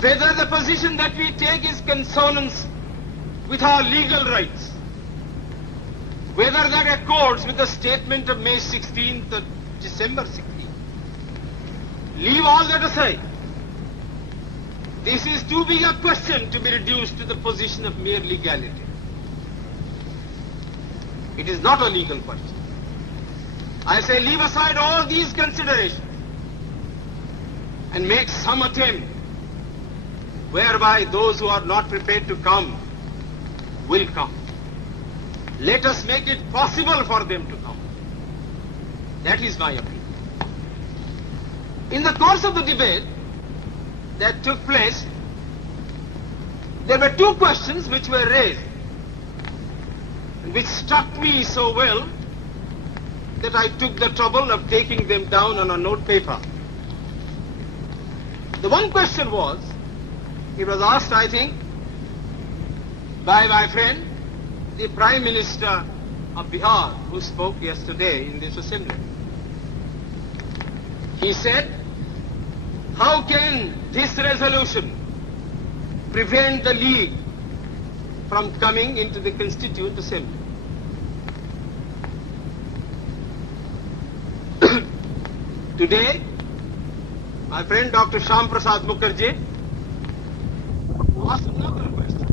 whether the position that we take is consonance with our legal rights, whether that accords with the statement of May 16th or December 16th. Leave all that aside. This is too big a question to be reduced to the position of mere legality. It is not a legal question. I say leave aside all these considerations and make some attempt whereby those who are not prepared to come will come. Let us make it possible for them to come. That is my opinion. In the course of the debate that took place, there were two questions which were raised, which struck me so well that I took the trouble of taking them down on a note paper. The one question was, it was asked, I think, by my friend, the Prime Minister of Bihar, who spoke yesterday in this assembly. He said, how can this resolution prevent the League from coming into the Constituent Assembly? Today, my friend Dr. Shyam Prasad Mukherjee asked another question.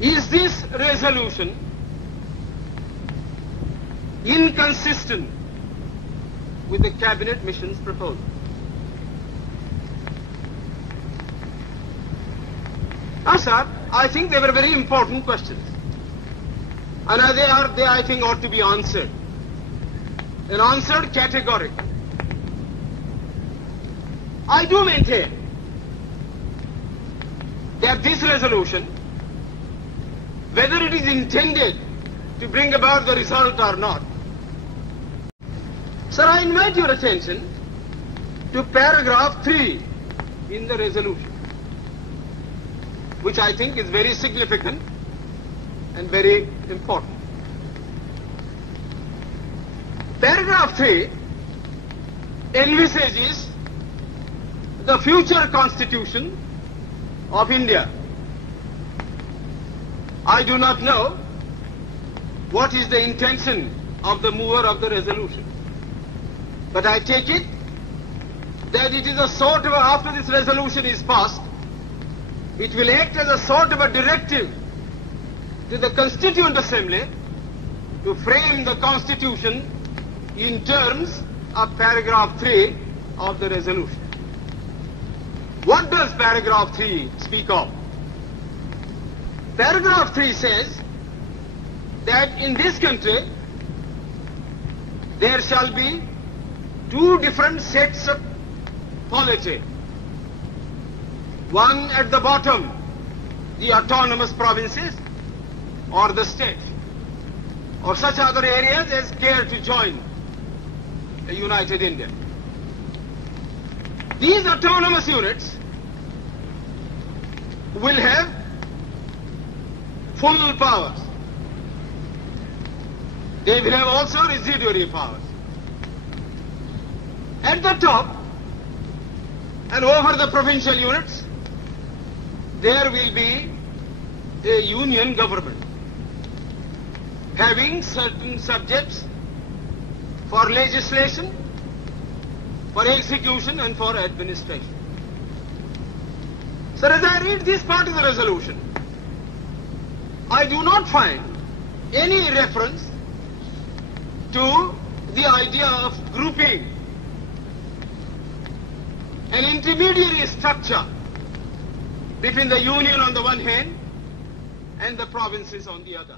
Is this resolution inconsistent with the Cabinet Mission's proposal? Now, sir, I think they were very important questions. And they I think, ought to be answered. And answered categorically. I do maintain that this resolution, whether it is intended to bring about the result or not, sir, I invite your attention to paragraph 3 in the resolution, which I think is very significant and very important. Paragraph 3 envisages the future constitution of India. I do not know what is the intention of the mover of the resolution, but I take it that it is a sort of, after this resolution is passed, it will act as a sort of a directive to the Constituent Assembly to frame the Constitution in terms of paragraph 3 of the resolution. What does paragraph 3 speak of? Paragraph 3 says that in this country there shall be two different sets of polity. One at the bottom, the autonomous provinces or the state, or such other areas as care to join a united India. These autonomous units will have full powers. They will have also residuary powers. At the top and over the provincial units, there will be a union government having certain subjects for legislation, for execution and for administration. So as I read this part of the resolution, I do not find any reference to the idea of grouping an intermediary structure between the union on the one hand and the provinces on the other.